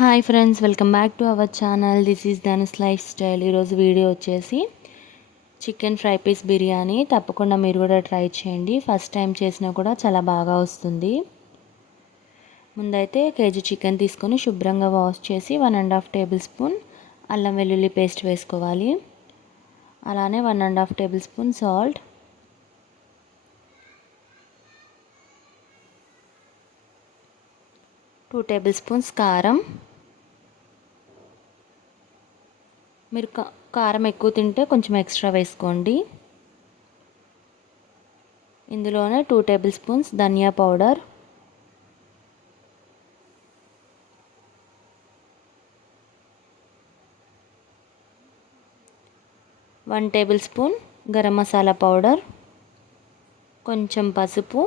Hi friends, welcome back to our channel. This is Dhanush life style. ఈరోజు video వచ్చేసి chicken fry piece biryani. తప్పకుండా మీరు కూడా ట్రై చేయండి. ఫస్ట్ టైం చేసినా కూడా చాలా బాగా వస్తుంది. ముందైతే కేజీ చికెన్ తీసుకొని శుభ్రంగా వాష్ చేసి 1.5 టేబుల్ స్పూన్ అల్లం వెల్లుల్లి పేస్ట్ వేసుకోవాలి. అలానే 1.5 table spoon salt, 2 table spoons కారం. మీరు కారం ఎక్కువ తింటే కొంచెం ఎక్స్ట్రా వేసుకోండి. ఇందులోనే 2 టేబుల్ స్పూన్స్ ధనియా powder, 1 table spoon garam masala powder, కొంచెం పసుపు,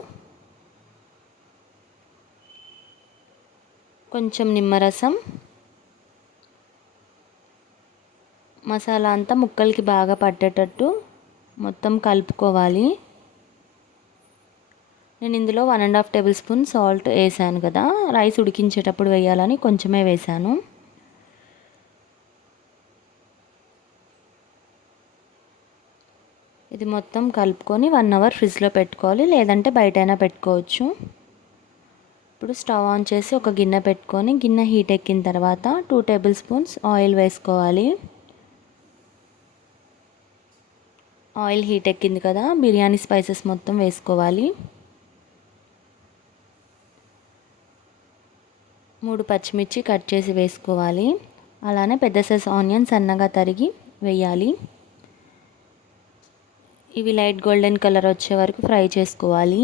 కొంచెం నిమ్మరసం. మసాలా అంతా ముక్కలకి బాగా పట్టేటట్టు మొత్తం కలుపుకోవాలి. నేను ఇందులో 1.5 టేబుల్ స్పూన్ సాల్ట్ వేసాను కదా, రైస్ ఉడికించేటప్పుడు వేయాలని కొంచెమే వేసాను. ఇది మొత్తం కలుపుకొని 1 అవర్ ఫ్రిడ్జ్లో పెట్టుకోవాలి, లేదంటే బయటైనా పెట్టుకోవచ్చు. ఇప్పుడు స్టవ్ ఆన్ చేసి ఒక గిన్నె పెట్టుకొని గిన్నె హీట్ ఎక్కిన తర్వాత 2 టేబుల్ స్పూన్స్ ఆయిల్ వేసుకోవాలి. ఆయిల్ హీట్ ఎక్కింది కదా, బిర్యానీ స్పైసెస్ మొత్తం వేసుకోవాలి. 3 పచ్చిమిర్చి కట్ చేసి వేసుకోవాలి. అలానే పెద్ద సైజ్ ఆనియన్ సన్నగా తరిగి వేయాలి. ఇవి లైట్ గోల్డెన్ కలర్ వచ్చే వరకు ఫ్రై చేసుకోవాలి.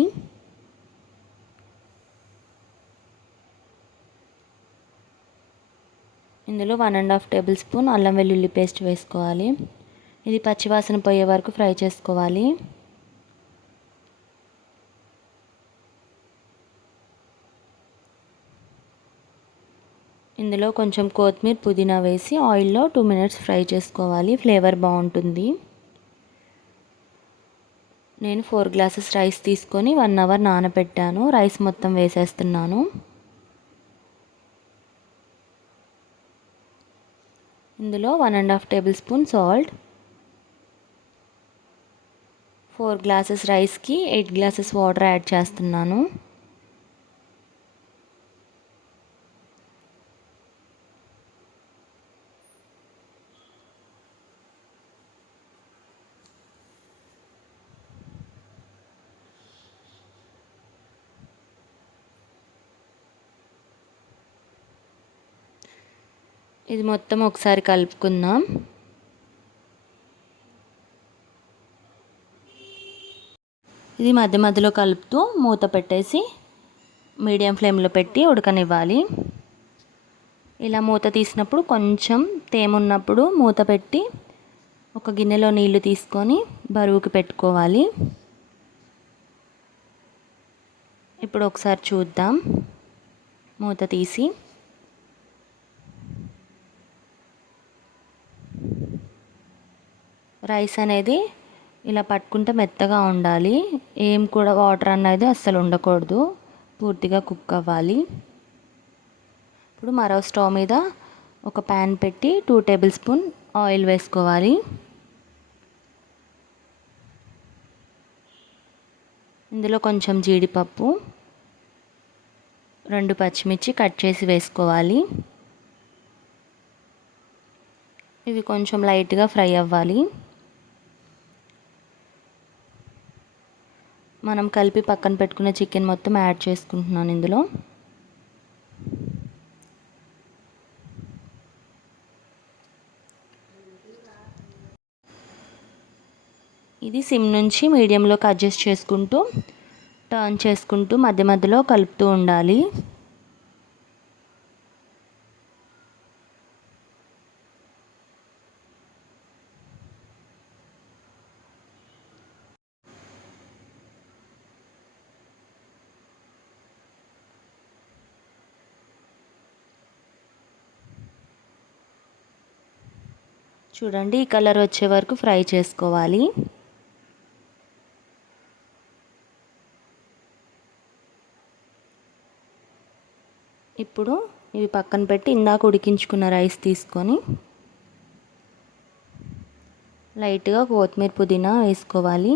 ఇందులో 1.5 టేబుల్ స్పూన్ అల్లం వెల్లుల్లి పేస్ట్ వేసుకోవాలి. ఇది పచ్చివాసన పోయే వరకు ఫ్రై చేసుకోవాలి. ఇందులో కొంచెం కొత్తిమీర, పుదీనా వేసి ఆయిల్లో 2 మినిట్స్ ఫ్రై చేసుకోవాలి. ఫ్లేవర్ బాగుంటుంది. నేను 4 గ్లాసెస్ రైస్ తీసుకొని 1 అవర్ నానబెట్టాను. రైస్ మొత్తం వేసేస్తున్నాను. ఇందులో 1.5 టేబుల్ స్పూన్ సాల్ట్, 4 గ్లాసెస్ రైస్కి 8 గ్లాసెస్ వాటర్ యాడ్ చేస్తున్నాను. ఇది మొత్తం ఒకసారి కలుపుకుందాం. ఇది మధ్య మధ్యలో కలుపుతూ మూత పెట్టేసి మీడియం ఫ్లేమ్లో పెట్టి ఉడకనివ్వాలి. ఇలా మూత తీసినప్పుడు కొంచెం తేమున్నప్పుడు మూత పెట్టి ఒక గిన్నెలో నీళ్లు తీసుకొని బరువుకి పెట్టుకోవాలి. ఇప్పుడు ఒకసారి చూద్దాం. మూత తీసి రైస్ అనేది ఇలా పట్టుకుంటే మెత్తగా ఉండాలి. ఏం కూడా వాటర్ అనేది అస్సలు ఉండకూడదు. పూర్తిగా కుక్ అవ్వాలి. ఇప్పుడు మరో స్టవ్ మీద ఒక ప్యాన్ పెట్టి 2 టేబుల్ స్పూన్ ఆయిల్ వేసుకోవాలి. ఇందులో కొంచెం జీడిపప్పు, 2 పచ్చిమిర్చి కట్ చేసి వేసుకోవాలి. ఇవి కొంచెం లైట్గా ఫ్రై అవ్వాలి. మనం కలిపి పక్కన పెట్టుకున్న చికెన్ మొత్తం యాడ్ చేసుకుంటున్నాను ఇందులో. ఇది సిమ్ నుంచి మీడియంలోకి అడ్జస్ట్ చేసుకుంటూ టర్న్ చేసుకుంటూ మధ్య మధ్యలో కలుపుతూ ఉండాలి. చూడండి, ఈ కలర్ వచ్చే వరకు ఫ్రై చేసుకోవాలి. ఇప్పుడు ఇవి పక్కన పెట్టి ఇందాక ఉడికించుకున్న రైస్ తీసుకొని లైట్గా కొత్తిమీర పుదీనా వేసుకోవాలి.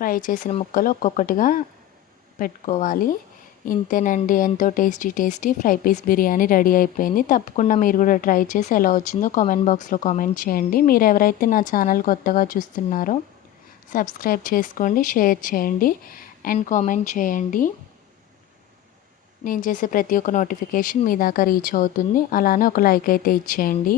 ఫ్రై చేసిన ముక్కలు ఒక్కొక్కటిగా పెట్టుకోవాలి. ఇంతేనండి, ఎంతో tasty fry piece biryani ready అయిపోయింది. తప్పకుండా మీరు కూడా ట్రై చేసి ఎలా వచ్చిందో కామెంట్ బాక్స్లో కామెంట్ చేయండి. మీరు ఎవరైతే నా ఛానల్ కొత్తగా చూస్తున్నారో సబ్స్క్రైబ్ చేసుకోండి, షేర్ చేయండి అండ్ కామెంట్ చేయండి. నేను చేసే ప్రతి ఒక్క నోటిఫికేషన్ మీ దాకా రీచ్ అవుతుంది. అలానే ఒక లైక్ అయితే ఇచ్చేయండి.